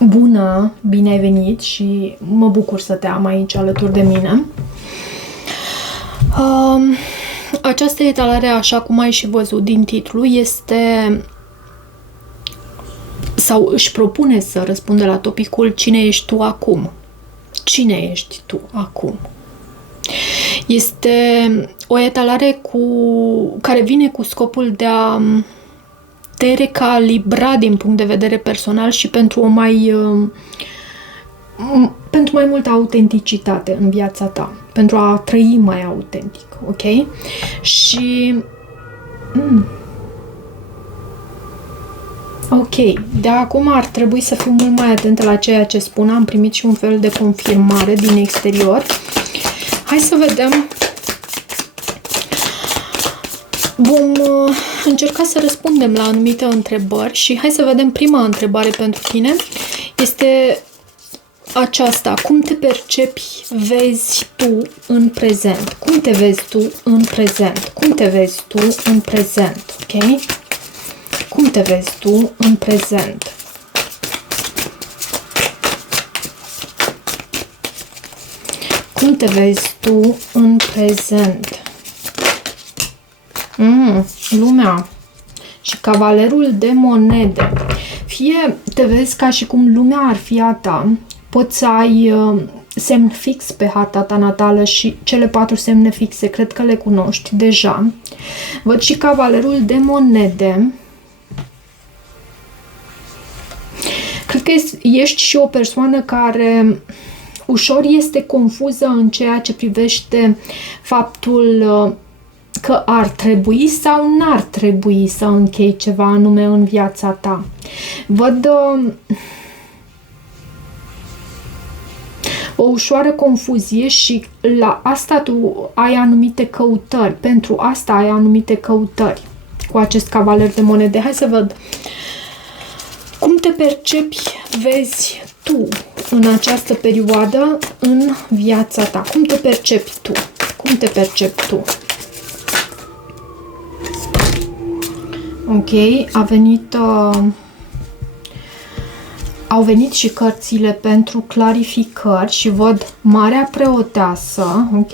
Bună, bine ai venit și mă bucur să te am aici alături de mine. Această etalare, așa cum ai și văzut din titlu, este sau își propune să răspundă la topicul Cine ești tu acum? Cine ești tu acum? Este o etalare care vine cu scopul de a te recalibra din punct de vedere personal și pentru mai multă autenticitate în viața ta, pentru a trăi mai autentic, ok? Și ok, de acum ar trebui să fiu mult mai atentă la ceea ce spun. Am primit și un fel de confirmare din exterior. Hai să vedem. Vom încerca să răspundem la anumite întrebări și hai să vedem prima întrebare pentru tine. Este aceasta. Cum te percepi, vezi tu în prezent? Cum te vezi tu în prezent? Cum te vezi tu în prezent? Ok? Cum te vezi tu în prezent? Cum te vezi tu în prezent? Lumea și cavalerul de monede. Fie te vezi ca și cum lumea ar fi a ta, poți să ai semn fix pe harta ta natală și cele 4 semne fixe, cred că le cunoști deja. Văd și cavalerul de monede. Cred că ești și o persoană care ușor este confuză în ceea ce privește faptul că ar trebui sau n-ar trebui să închei ceva anume în viața ta. Văd o ușoară confuzie și la asta tu ai anumite căutări. Pentru asta ai anumite căutări cu acest cavaler de monede. Hai să văd. Cum te percepi, vezi tu în această perioadă în viața ta? Cum te percepi tu? Cum te percepi tu? Ok, au venit și cărțile pentru clarificări și văd Marea Preoteasă, ok,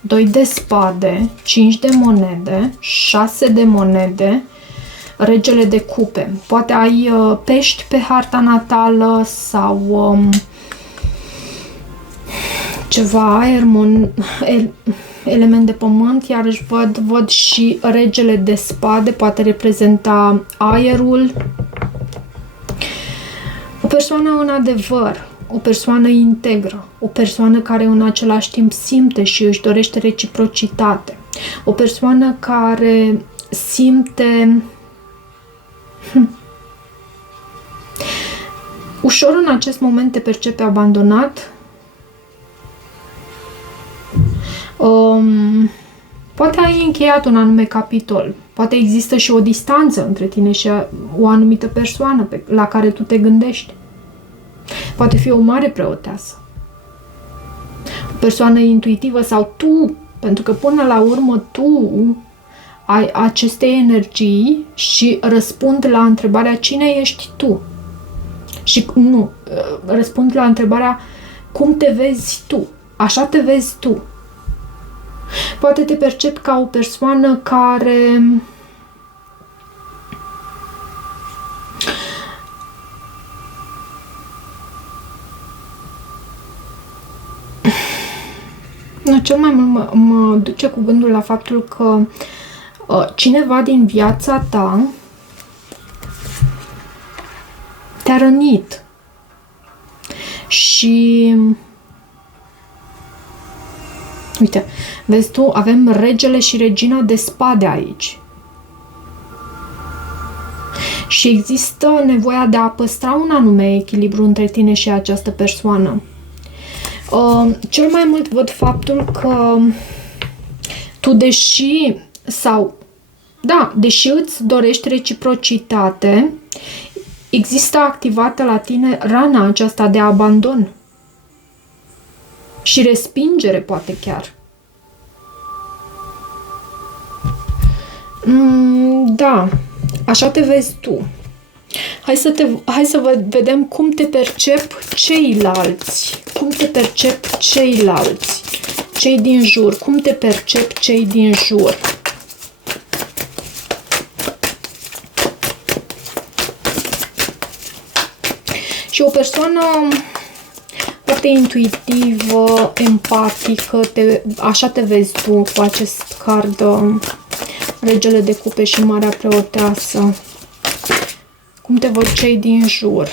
2 de spade, 5 de monede, 6 de monede, Regele de cupe. Poate ai pești pe harta natală sau ceva aer, element de pământ, iarăși văd și Regele de spade, poate reprezenta aerul. O persoană în adevăr, o persoană integră, o persoană care în același timp simte și își dorește reciprocitate, o persoană care simte ușor în acest moment te percepe abandonat. Poate ai încheiat un anume capitol. Poate există și o distanță între tine și o anumită persoană la care tu te gândești. Poate fi o mare preoteasă. O persoană intuitivă sau tu, pentru că până la urmă tu ai aceste energii și răspund la întrebarea cine ești tu. Și nu, răspund la întrebarea cum te vezi tu. Așa te vezi tu. Poate te percepi ca o persoană care cel mai mult mă duce cu gândul la faptul că cineva din viața ta te-a rănit și uite, vezi tu, avem regele și regina de spade aici. Și există nevoia de a păstra un anume echilibru între tine și această persoană. Cel mai mult văd faptul că tu, deși îți dorești reciprocitate, există activată la tine rana aceasta de abandon și respingere, poate chiar. Da, așa te vezi tu. Hai să vedem cum te percep ceilalți. Cum te percep ceilalți. Cei din jur. Cum te percep cei din jur. Și o persoană foarte intuitivă, empatică, așa te vezi tu cu acest card, Regele de Cupe și Marea Preoteasă. Cum te văd cei din jur?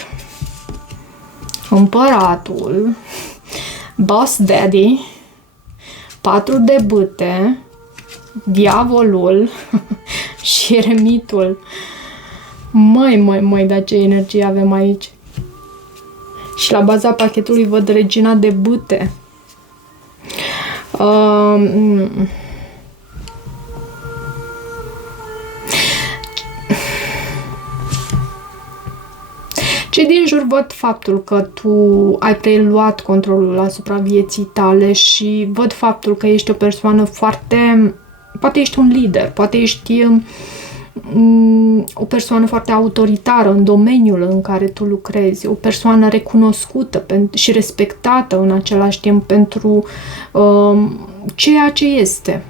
Împăratul, Boss Daddy, 4 de bâte, Diavolul și Eremitul. Măi, dar ce energie avem aici. Și la baza pachetului văd Regina de Bâte. Cei din jur văd faptul că tu ai preluat controlul asupra vieții tale și văd faptul că ești o persoană foarte... Poate ești un lider, poate ești o persoană foarte autoritară în domeniul în care tu lucrezi, o persoană recunoscută și respectată în același timp pentru ceea ce este.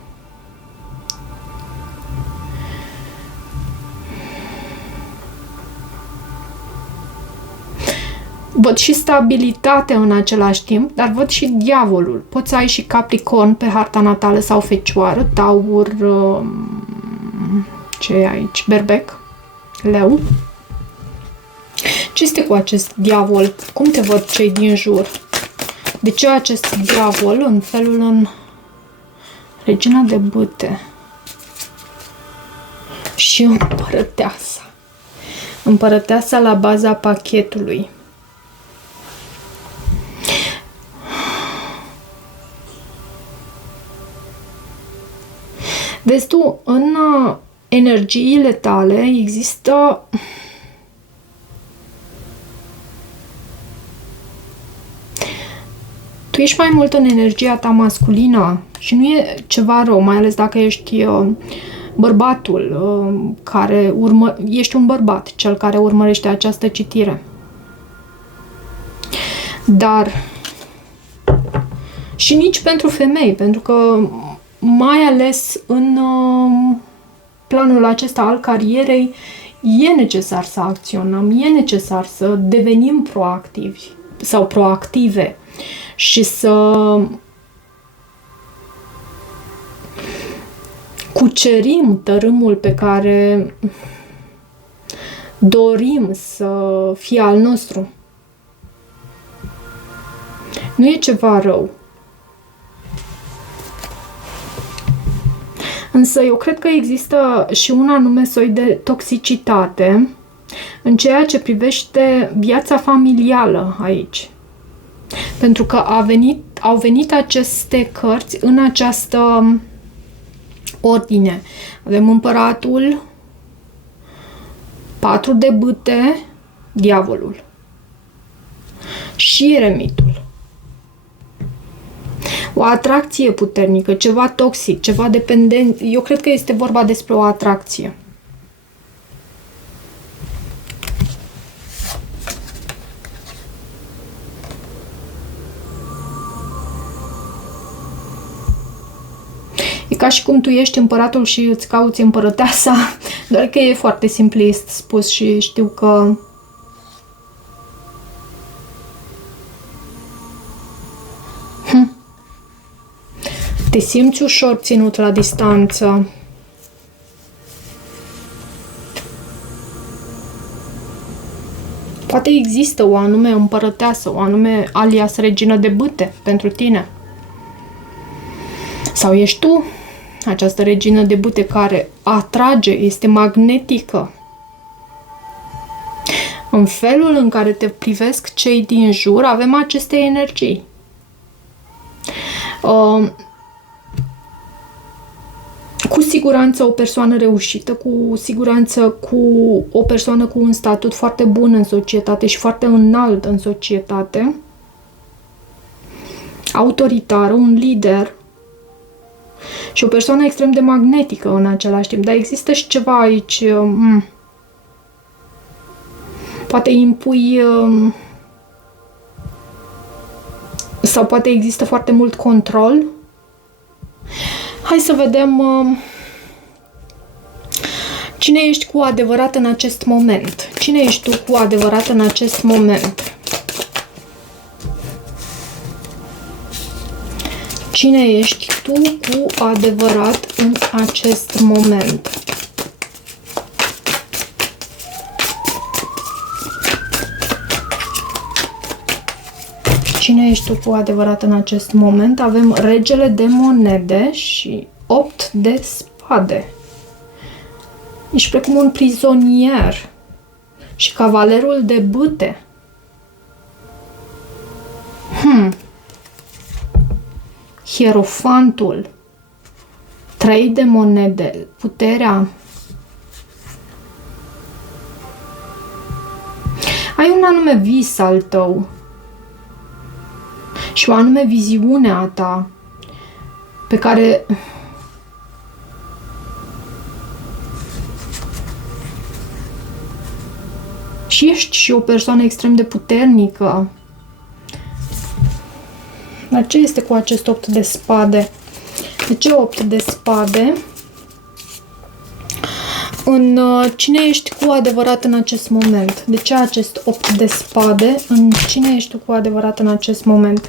Văd și stabilitate în același timp, dar văd și Diavolul. Poți să ai și Capricorn pe harta natală sau Fecioară, Taur, ce e aici? Berbec, Leu. Ce este cu acest Diavol? Cum te văd cei din jur? De ce acest Diavol în felul în Regina de Bâte și Împărăteasa? Împărăteasa la baza pachetului. Vezi tu, în energiile tale există tu ești mai mult în energia ta masculină și nu e ceva rău, mai ales dacă ești bărbatul care ești un bărbat, cel care urmărește această citire. Dar și nici pentru femei, pentru că mai ales în planul acesta al carierei e necesar să acționăm, e necesar să devenim proactivi sau proactive și să cucerim tărâmul pe care dorim să fie al nostru. Nu e ceva rău. Însă eu cred că există și un anume soi de toxicitate în ceea ce privește viața familială aici. Pentru că au venit aceste cărți în această ordine. Avem Împăratul, 4 de bâte, Diavolul și Eremitul. O atracție puternică, ceva toxic, ceva dependent. Eu cred că este vorba despre o atracție. E ca și cum tu ești împăratul și îți cauți împărăteasa, doar că e foarte simplist spus și știu că te simți ușor ținut la distanță. Poate există o anume împărăteasă, o anume alias regină de bâte pentru tine. Sau ești tu această regină de bâte care atrage, este magnetică. În felul în care te privesc cei din jur, avem aceste energii. Cu siguranță o persoană reușită, cu siguranță o persoană cu un statut foarte bun în societate și foarte înalt în societate, autoritară, un lider și o persoană extrem de magnetică în același timp. Dar există și ceva aici Poate impui sau poate există foarte mult control. Hai să vedem cine ești cu adevărat în acest moment. Cine ești tu cu adevărat în acest moment? Cine ești tu cu adevărat în acest moment? Cine ești tu cu adevărat în acest moment? Avem regele de monede și 8 de spade. Ești precum un prizonier și cavalerul de bâte. Hierofantul. 3 de monede. Puterea. Ai un anume vis al tău și o anume viziune a ta pe care și ești și o persoană extrem de puternică. Dar ce este cu acest 8 de spade? De ce 8 de spade? În cine ești cu adevărat în acest moment? De ce acest 8 de spade? În cine ești tu cu adevărat în acest moment?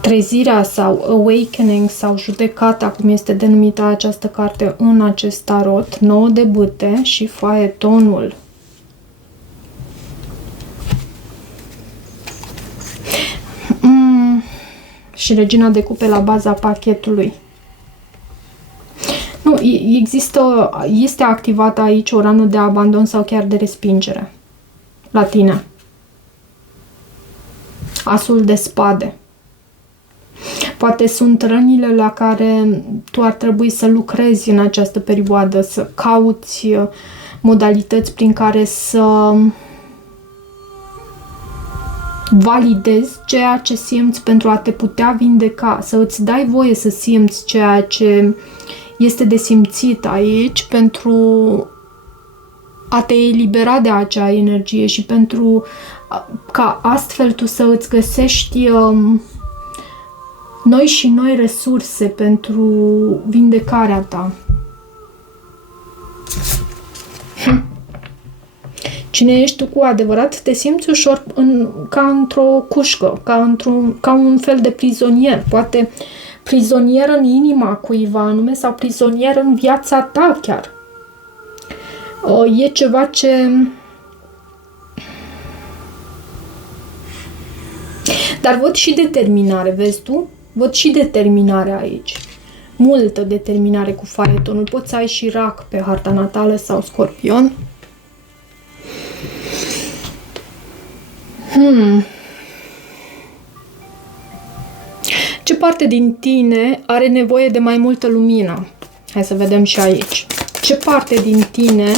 Trezirea sau awakening sau judecata, cum este denumită această carte în acest tarot, 9 de bâte și faetonul. Și regina de cupe la baza pachetului. Nu, este activată aici o rană de abandon sau chiar de respingere la tine. Asul de spade. Poate sunt rănile la care tu ar trebui să lucrezi în această perioadă, să cauți modalități prin care să validezi ceea ce simți pentru a te putea vindeca, să îți dai voie să simți ceea ce este de simțit aici pentru a te elibera de acea energie și pentru ca astfel tu să îți găsești noi și noi resurse pentru vindecarea ta. Cine ești tu cu adevărat, te simți ușor ca într-o cușcă, ca un fel de prizonier, poate prizonier în inima cuiva anume sau prizonier în viața ta chiar. E ceva ce... Dar văd și determinare, vezi tu? Văd și determinare aici. Multă determinare cu faetonul. Poți să ai și rac pe harta natală sau scorpion. Ce parte din tine are nevoie de mai multă lumină? Hai să vedem și aici. Ce parte din tine,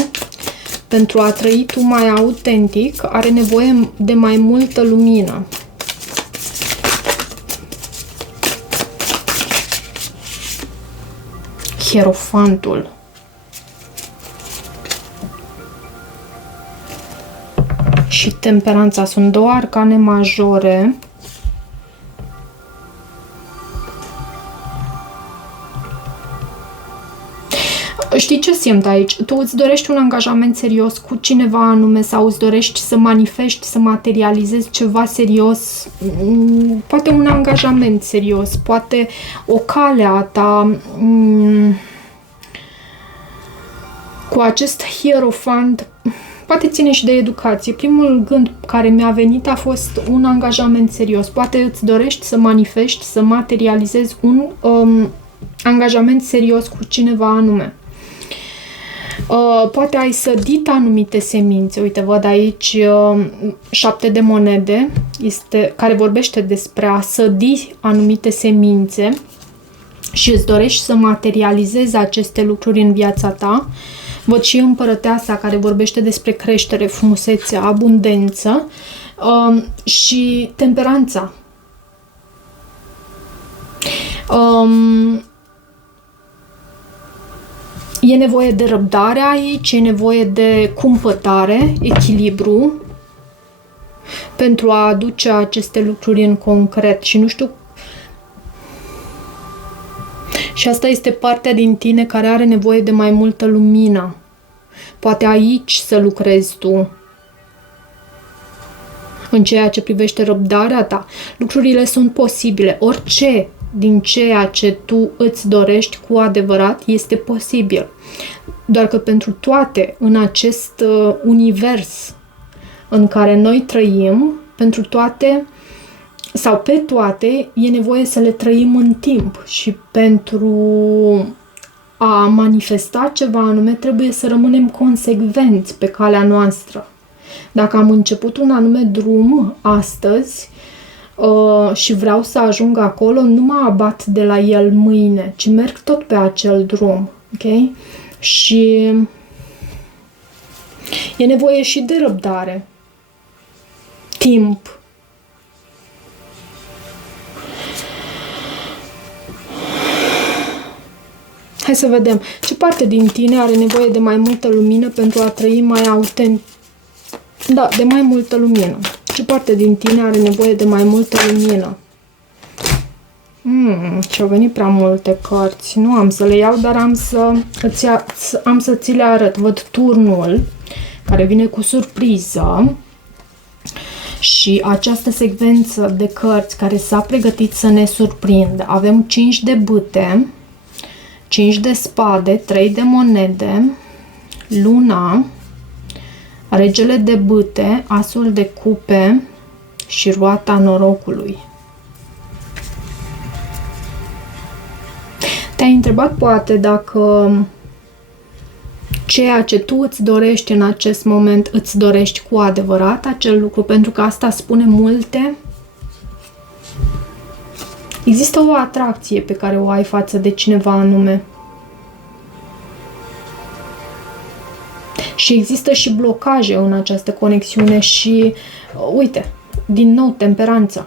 pentru a trăi tu mai autentic, are nevoie de mai multă lumină? Hierofantul. Și temperanța. Sunt două arcane majore. Știi ce simt aici? Tu îți dorești un angajament serios cu cineva anume sau îți dorești să manifesti, să materializezi ceva serios, poate un angajament serios, poate o cale a ta. Cu acest hierofant poate ține și de educație. Primul gând care mi-a venit a fost un angajament serios. Poate îți dorești să manifesti, să materializezi un angajament serios cu cineva anume. Poate ai sădit anumite semințe. Uite, văd aici 7 de monede, care vorbește despre a sădi anumite semințe și îți dorești să materializezi aceste lucruri în viața ta. Văd și împărăteasa, care vorbește despre creștere, frumusețe, abundență și temperanța. E nevoie de răbdare aici, e nevoie de cumpătare, echilibru, pentru a aduce aceste lucruri în concret. Și nu știu. Și asta este partea din tine care are nevoie de mai multă lumină. Poate aici să lucrezi tu. În ceea ce privește răbdarea ta. Lucrurile sunt posibile. Orice din ceea ce tu îți dorești cu adevărat este posibil. Doar că pentru toate în acest univers în care noi trăim, pentru toate sau pe toate, e nevoie să le trăim în timp și pentru a manifesta ceva anume trebuie să rămânem consecvenți pe calea noastră. Dacă am început un anume drum astăzi și vreau să ajung acolo, nu mă abat de la el mâine, ci merg tot pe acel drum. Ok? Și e nevoie și de răbdare. Timp. Hai să vedem. Ce parte din tine are nevoie de mai multă lumină pentru a trăi mai autentic? Da, de mai multă lumină. Ce parte din tine are nevoie de mai multă lumină? Și-au venit prea multe cărți. Nu am să le iau, dar am să ți le arăt. Văd turnul, care vine cu surpriză. Și această secvență de cărți care s-a pregătit să ne surprindă. Avem 5 de bâte, 5 de spade, 3 de monede, luna, regele de bâte, asul de cupe și roata norocului. Te-ai întrebat poate dacă ceea ce tu îți dorești în acest moment, îți dorești cu adevărat acel lucru, pentru că asta spune multe. Există o atracție pe care o ai față de cineva anume. Și există și blocaje în această conexiune și, uite, din nou, temperanța.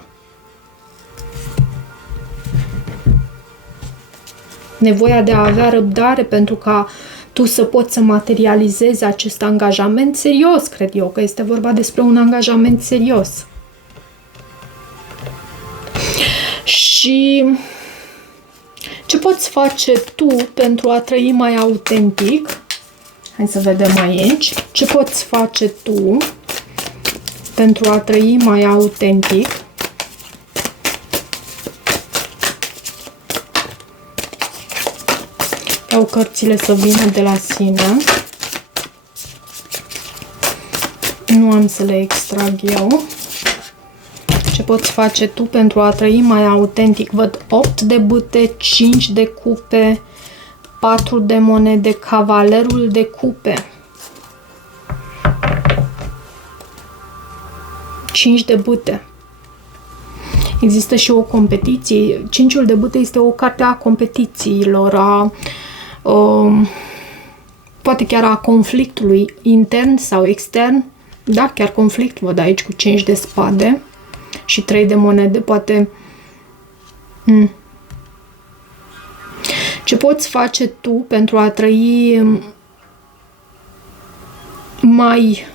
Nevoia de a avea răbdare pentru ca tu să poți să materializezi acest angajament serios, cred eu, că este vorba despre un angajament serios. Și ce poți face tu pentru a trăi mai autentic? Hai să vedem aici. Ce poți face tu pentru a trăi mai autentic? Iau cărțile să vină de la sine. Nu am să le extrag eu. Ce poți face tu pentru a trăi mai autentic? Văd 8 de bâte, 5 de cupe, 4 de monede, cavalerul de cupe. 5 de bâte. Există și o competiție. 5-ul de bâte este o carte a competițiilor, poate chiar a conflictului intern sau extern. Da, chiar conflict văd aici cu 5 de spade și 3 de monede, poate. Ce poți face tu pentru a trăi mai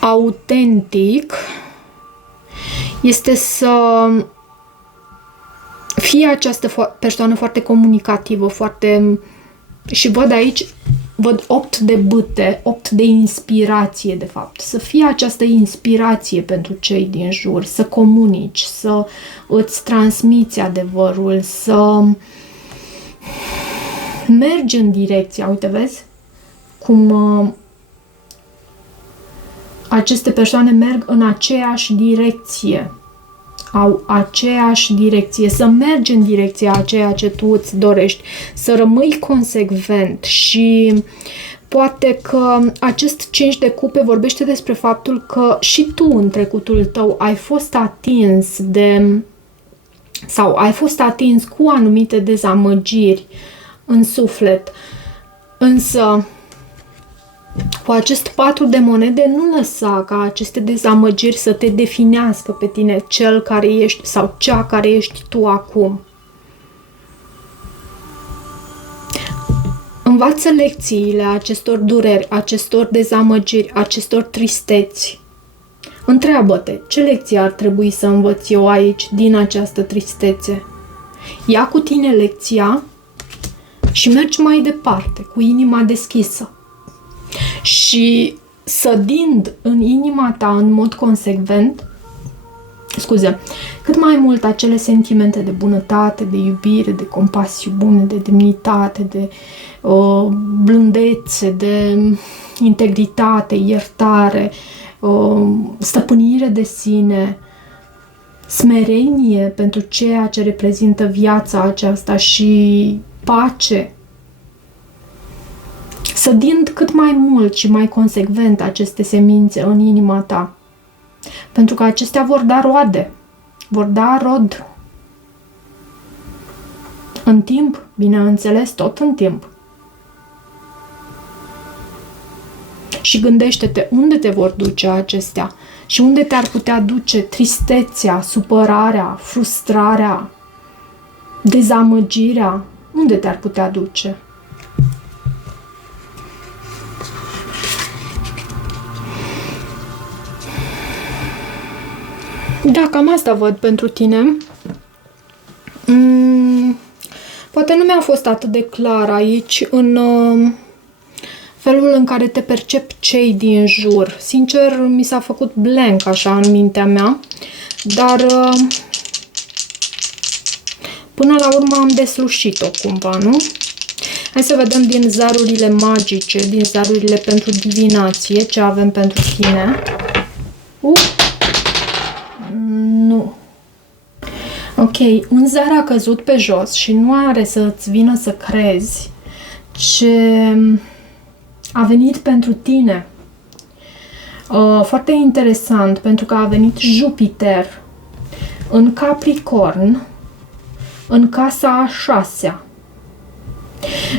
autentic este să fie această persoană foarte comunicativă, foarte. Și văd aici, văd 8 de bâte, 8 de inspirație, de fapt. Să fie această inspirație pentru cei din jur, să comunici, să îți transmiți adevărul, să mergi în direcția, uite, vezi? Cum aceste persoane merg în aceeași direcție. Au aceeași direcție, să mergi în direcția a ceea ce tu îți dorești, să rămâi consecvent. Și poate că acest 5 de cupe vorbește despre faptul că și tu în trecutul tău ai fost atins sau ai fost atins cu anumite dezamăgiri în suflet, însă cu acest 4 de monede nu lăsa ca aceste dezamăgiri să te definească pe tine, cel care ești sau cea care ești tu acum. Învață lecțiile acestor dureri, acestor dezamăgiri, acestor tristeți. Întreabă-te, ce lecție ar trebui să învăț eu aici, din această tristețe? Ia cu tine lecția și mergi mai departe, cu inima deschisă. Și sădind în inima ta în mod consecvent, cât mai mult acele sentimente de bunătate, de iubire, de compasiune, de demnitate, de blândețe, de integritate, iertare, stăpânire de sine, smerenie pentru ceea ce reprezintă viața aceasta și pace. Sădind cât mai mult și mai consecvent aceste semințe în inima ta. Pentru că acestea vor da roade, vor da rod. În timp, bineînțeles, tot în timp. Și gândește-te unde te vor duce acestea și unde te-ar putea duce tristețea, supărarea, frustrarea, dezamăgirea, unde te-ar putea duce. Da, cam asta văd pentru tine. Poate nu mi-a fost atât de clar aici în felul în care te percep cei din jur. Sincer, mi s-a făcut blank așa în mintea mea, dar până la urmă am deslușit-o cumva, nu? Hai să vedem din zarurile magice, din zarurile pentru divinație, ce avem pentru tine. Nu. Ok, un zar a căzut pe jos și nu are să-ți vină să crezi ce a venit pentru tine. Foarte interesant, pentru că a venit Jupiter în Capricorn, în casa a 6-a.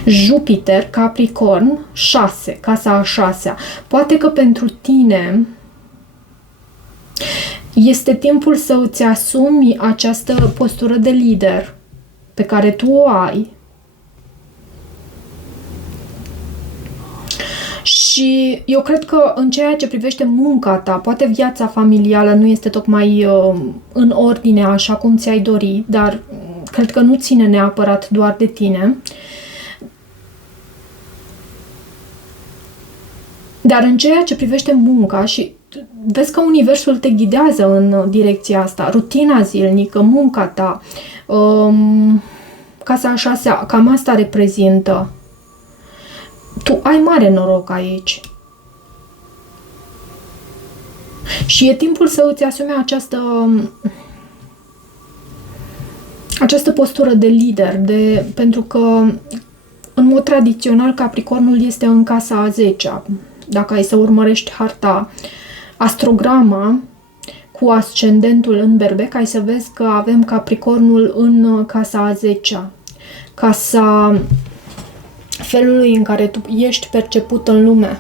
Jupiter, Capricorn, 6, casa a 6-a. Poate că pentru tine este timpul să îți asumi această postură de lider pe care tu o ai. Și eu cred că în ceea ce privește munca ta, poate viața familială nu este tocmai în ordine așa cum ți-ai dori, dar cred că nu ține neapărat doar de tine. Dar în ceea ce privește munca și vezi că universul te ghidează în direcția asta, rutina zilnică, munca ta, casa a 6-a, cam asta reprezintă. Tu ai mare noroc aici. Și e timpul să îți asumi această postură de lider, pentru că în mod tradițional Capricornul este în casa a 10-a. Dacă ai să urmărești harta, astrograma cu ascendentul în Berbec, ai să vezi că avem Capricornul în casa a 10-a. Casa felului în care tu ești perceput în lume.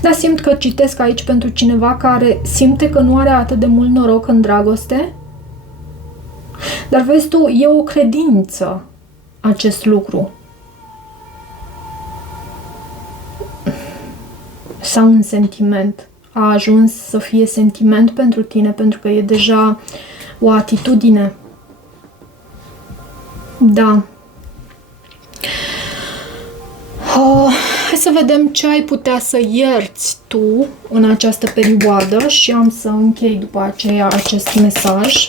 Dar simt că citesc aici pentru cineva care simte că nu are atât de mult noroc în dragoste. Dar vezi tu, e o credință acest lucru. Sau un sentiment. A ajuns să fie sentiment pentru tine, pentru că e deja o atitudine. Da. Hai să vedem ce ai putea să ierți tu în această perioadă și am să închei după aceea acest mesaj.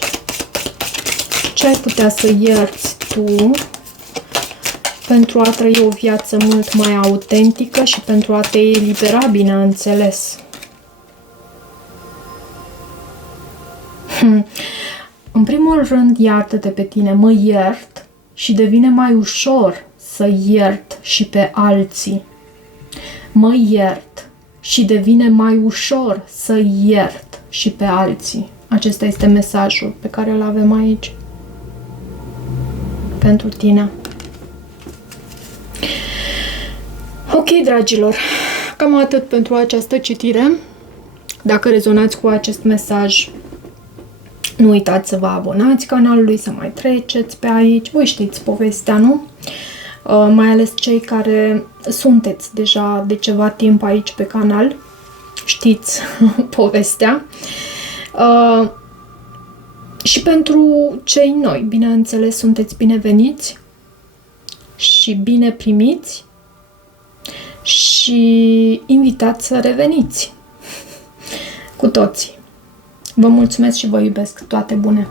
Ce ai putea să ierți tu pentru a trăi o viață mult mai autentică și pentru a te elibera, bineînțeles. În primul rând, iartă-te pe tine, mă iert și devine mai ușor să iert și pe alții. Mă iert și devine mai ușor să iert și pe alții. Acesta este mesajul pe care îl avem aici pentru tine. Ok, dragilor, cam atât pentru această citire. Dacă rezonați cu acest mesaj, Nu uitați să vă abonați canalului, să mai treceți pe aici. Voi știți povestea, nu? Mai ales cei care sunteți deja de ceva timp aici pe canal. Știți povestea. Și pentru cei noi, bineînțeles, sunteți bineveniți și bine primiți și invitați să reveniți cu toții. Vă mulțumesc și vă iubesc. Toate bune!